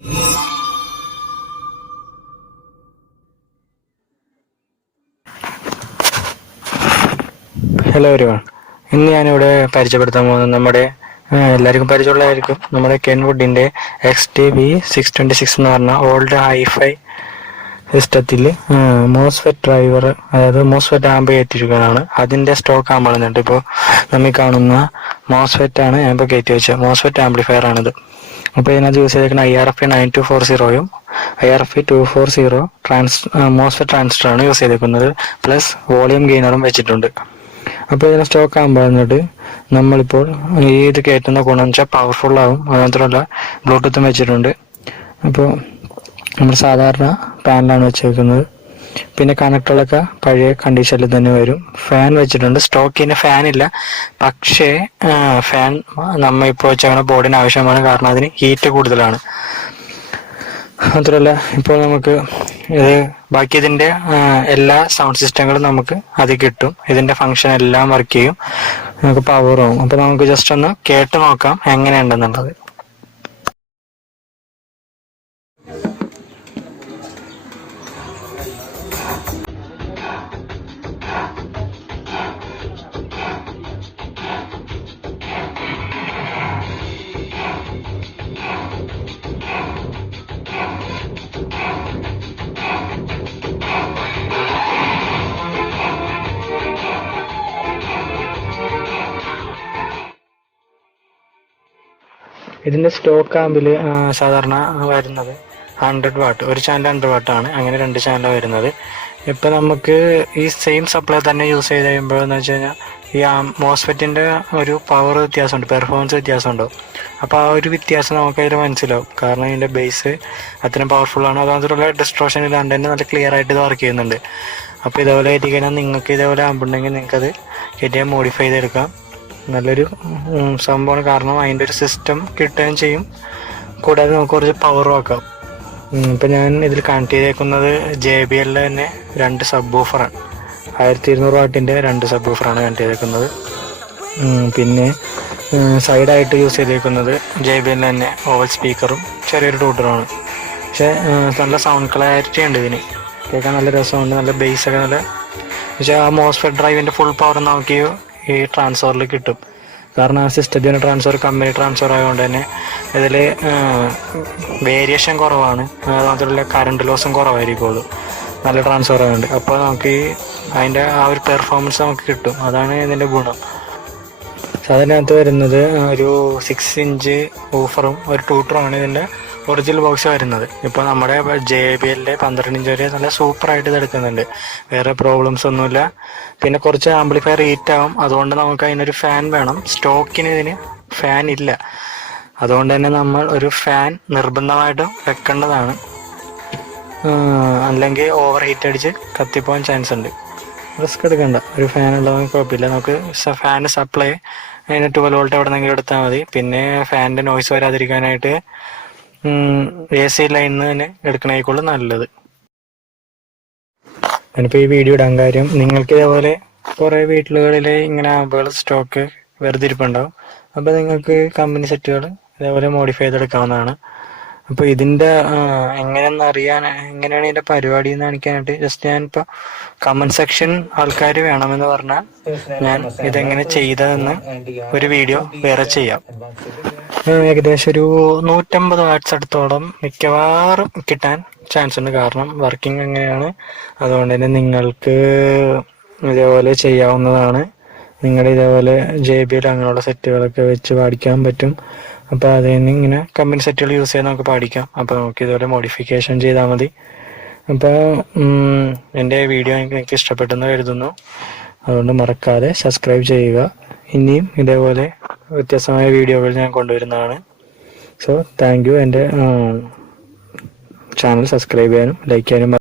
Hello everyone, ഇന്ന് ഞാനിവിടെ പരിചയപ്പെടുത്താൻ പോകുന്നത് നമ്മുടെ എല്ലാവർക്കും പരിചയമുള്ളതായിരിക്കും നമ്മുടെ കെൻവുഡിൻ്റെ Xd-V626 എന്ന് പറഞ്ഞ ഓൾഡ് ഹൈഫൈ സിസ്റ്റത്തിൽ മോസ്ഫെറ്റ് ഡ്രൈവർ, അതായത് മോസ്ഫെറ്റ് ആമ്പ് കയറ്റിയിരിക്കുന്നതാണ്. അതിൻ്റെ സ്റ്റോക്ക് ആമ്പാണ് എന്നിട്ട് ഇപ്പോൾ നമ്മൾ കാണുന്ന മോസ്ഫെറ്റ് ആണ് ഞാൻ ഇപ്പോൾ കയറ്റി വെച്ചത്. മോസ്ഫെറ്റ് ആംപ്ലിഫയർ ആണിത്. അപ്പോൾ ഇതിനകത്ത് യൂസ് ചെയ്തിരിക്കുന്ന IRF 9240യും IRF 240 മോസ്ഫെറ്റ് ട്രാൻസിസ്റ്ററാണ് യൂസ് ചെയ്തിരിക്കുന്നത്. പ്ലസ് വോളിയം ഗെയിനറും വെച്ചിട്ടുണ്ട്. അപ്പോൾ ഇതിനെ സ്റ്റോക്ക് ആകുമ്പോൾ എന്നിട്ട് നമ്മളിപ്പോൾ ഇത് കയറ്റുന്ന ഗുണം വെച്ചാൽ പവർഫുൾ ആവും. അത് മാത്രമല്ല ബ്ലൂടൂത്തും വെച്ചിട്ടുണ്ട്. അപ്പോൾ നമ്മൾ സാധാരണ പാനലാണ് വെച്ചേക്കുന്നത്. പിന്നെ കണക്ടറുകളൊക്കെ പഴയ കണ്ടീഷനിൽ തന്നെ വരും. ഫാൻ വെച്ചിട്ടുണ്ട്. സ്റ്റോക്കിന് ഫാൻ ഇല്ല, പക്ഷേ ഫാൻ നമ്മൾ ഇപ്പോൾ വെച്ചേക്കുന്ന ബോർഡിന് ആവശ്യമാണ്, കാരണം അതിന് ഹീറ്റ് കൂടുതലാണ്. മാത്രമല്ല ഇപ്പോൾ നമുക്ക് ഇത് ബാക്കി ഇതിൻ്റെ എല്ലാ സൗണ്ട് സിസ്റ്റങ്ങളും നമുക്ക് അത് കിട്ടും. ഇതിൻ്റെ ഫങ്ഷൻ എല്ലാം വർക്ക് ചെയ്യും, നമുക്ക് പവർ ആവും. അപ്പോൾ നമുക്ക് ജസ്റ്റ് ഒന്ന് കേട്ട് നോക്കാം എങ്ങനെയുണ്ടെന്നുള്ളത്. ഇതിൻ്റെ സ്റ്റോക്ക് ആമ്പിൽ സാധാരണ വരുന്നത് 100 വാട്ട്, ഒരു ചാനൽ 100 വാട്ടാണ്. അങ്ങനെ 2 ചാനൽ വരുന്നത്. ഇപ്പം നമുക്ക് ഈ സെയിം സപ്ലൈ തന്നെ യൂസ് ചെയ്ത് കഴിയുമ്പോഴെന്ന് വെച്ച് കഴിഞ്ഞാൽ ഈ മോസ്ഫെറ്റിൻ്റെ ഒരു പവർ വ്യത്യാസമുണ്ട്, പെർഫോമൻസ് വ്യത്യാസമുണ്ടോ. അപ്പോൾ ആ ഒരു വ്യത്യാസം നമുക്കതിൽ മനസ്സിലാവും, കാരണം ഇതിൻ്റെ ബേസ് അത്രയും പവർഫുള്ളാണ്. അത് മാത്രമല്ല ഡിസ്ട്രോഷൻ ഇല്ലാണ്ട് തന്നെ നല്ല ക്ലിയർ ആയിട്ട് ഇത് വർക്ക് ചെയ്യുന്നുണ്ട്. അപ്പോൾ ഇതേപോലെ ആയിരിക്കണം നിങ്ങൾക്ക് ഇതേപോലെ ആകുമ്പോണ്ടെങ്കിൽ നിങ്ങൾക്കത് കയറ്റിയാൽ മോഡിഫൈ ചെയ്തെടുക്കാം. നല്ലൊരു സംഭവമാണ്, കാരണം അതിൻ്റെ ഒരു സിസ്റ്റം കിട്ടുകയും ചെയ്യും. കൂടാതെ നമുക്ക് കുറച്ച് പവറും ആക്കാം. ഇപ്പം ഞാൻ ഇതിൽ കണക്ട് ചെയ്തേക്കുന്നത് JBL തന്നെ 2 സബ് വൂഫറാണ്. 1200 വാട്ടിൻ്റെ 2 സബ് വൂഫറാണ് കണക്ട് ചെയ്തേക്കുന്നത്. പിന്നെ സൈഡായിട്ട് യൂസ് ചെയ്തേക്കുന്നത് JBL തന്നെ ഓവൽ സ്പീക്കറും ചെറിയൊരു ട്യൂട്ടറുമാണ്. പക്ഷേ നല്ല സൗണ്ട് ക്ലാരിറ്റി ഉണ്ട് ഇതിന്, കേൾക്കാൻ നല്ല രസമുണ്ട്. നല്ല ബേസൊക്കെ നല്ല, പക്ഷേ ആ മോസ്ഫെറ്റ് ഡ്രൈവിൻ്റെ ഫുൾ പവർ നമുക്ക് ഈ ട്രാൻസ്ഫറിൽ കിട്ടും. കാരണം ആ സിസ്റ്റത്തിന് ട്രാൻസ്ഫർ കമ്പനി ട്രാൻസ്ഫർ ആയതുകൊണ്ട് തന്നെ ഇതിൽ വേരിയേഷൻ കുറവാണ്. അത് മാത്രമല്ല കറണ്ട് ലോസും കുറവായിരിക്കുള്ളൂ, നല്ല ട്രാൻസ്ഫർ ആയതുകൊണ്ട്. അപ്പോൾ നമുക്ക് അതിൻ്റെ ആ ഒരു പെർഫോമൻസ് നമുക്ക് കിട്ടും. അതാണ് ഇതിൻ്റെ ഗുണം. അതിനകത്ത് വരുന്നത് ഒരു 6 ഇഞ്ച് ഊഫറും ഒരു ട്യൂട്ടറുമാണ് ഇതിൻ്റെ ഒറിജിനൽ ബോക്സ് വരുന്നത്. ഇപ്പോൾ നമ്മുടെ JBL 12 ഇഞ്ച് വരെ നല്ല സൂപ്പറായിട്ട് ഇത് എടുക്കുന്നുണ്ട്, വേറെ പ്രോബ്ലംസ് ഒന്നുമില്ല. പിന്നെ കുറച്ച് ആംപ്ലിഫയർ ഹീറ്റ് ആവും, അതുകൊണ്ട് നമുക്ക് അതിനൊരു ഫാൻ വേണം. സ്റ്റോക്കിന് ഇതിന് ഫാൻ ഇല്ല, അതുകൊണ്ട് തന്നെ നമ്മൾ ഒരു ഫാൻ നിർബന്ധമായിട്ടും വെക്കേണ്ടതാണ്. അല്ലെങ്കിൽ ഓവർ ഹീറ്റ് അടിച്ച് കത്തിപ്പോകാൻ ചാൻസ് ഉണ്ട്. റിസ്ക് എടുക്കണ്ട, ഒരു ഫാൻ ഉള്ളതൊന്നും കുഴപ്പമില്ല. നമുക്ക് ഫാൻ സപ്ലൈ അതിന് 12 വോൾട്ട് എവിടെ നിന്നെങ്കിലും എടുത്താൽ മതി. പിന്നെ ഫാനിൻ്റെ നോയ്സ് വരാതിരിക്കാനായിട്ട് AC ലൈനിൽ നിന്ന് തന്നെ എടുക്കണേക്കുള്ളൂ നല്ലത്. ഞാനിപ്പോൾ ഈ വീഡിയോ ഇടാൻ കാര്യം, നിങ്ങൾക്ക് ഇതേപോലെ കുറേ വീട്ടിലുകളിൽ ഇങ്ങനെ ആമ്പുകൾ സ്റ്റോക്ക് വെറുതെ ഇരിപ്പുണ്ടാവും. അപ്പോൾ നിങ്ങൾക്ക് കമ്പനി സെറ്റുകൾ ഇതേപോലെ മോഡിഫൈ ചെയ്തെടുക്കാവുന്നതാണ്. അപ്പോൾ ഇതിൻ്റെ എങ്ങനെയെന്ന് അറിയാൻ, എങ്ങനെയാണ് ഇതിൻ്റെ പരിപാടി എന്ന് കാണിക്കാനായിട്ട് ജസ്റ്റ് ഞാനിപ്പോൾ കമൻറ്റ് സെക്ഷൻ ആൾക്കാർ വേണമെന്ന് പറഞ്ഞാൽ ഞാൻ ഇതെങ്ങനെ ചെയ്തതെന്ന് ഒരു വീഡിയോ വേറെ ചെയ്യാം. ഏകദേശം ഒരു 150 വാട്ട്സ് അടുത്തോളം മിക്കവാറും കിട്ടാൻ ചാൻസ് ഉണ്ട്, കാരണം വർക്കിംഗ് എങ്ങനെയാണ്. അതുകൊണ്ട് തന്നെ നിങ്ങൾക്ക് ഇതേപോലെ ചെയ്യാവുന്നതാണ്. നിങ്ങളുടെ ഇതേപോലെ JBL അങ്ങനെയുള്ള സെറ്റുകളൊക്കെ വെച്ച് പാടിക്കാൻ പറ്റും. അപ്പോൾ അതിൽ നിന്ന് ഇങ്ങനെ കമ്പനി സെറ്റുകൾ യൂസ് ചെയ്ത് നമുക്ക് പാടിക്കാം. അപ്പോൾ നമുക്ക് ഇതുപോലെ മോഡിഫിക്കേഷൻ ചെയ്താൽ മതി. അപ്പോൾ എൻ്റെ വീഡിയോ എനിക്ക് ഇഷ്ടപ്പെട്ടെന്ന് കരുതുന്നു. അതുകൊണ്ട് മറക്കാതെ സബ്സ്ക്രൈബ് ചെയ്യുക. ഇനിയും ഇതേപോലെ വ്യത്യസ്തമായ വീഡിയോകൾ ഞാൻ കൊണ്ടുവരുന്നതാണ്. So thank you. എൻ്റെ ചാനൽ സബ്സ്ക്രൈബ് ചെയ്യാനും ലൈക്ക് ചെയ്യാനും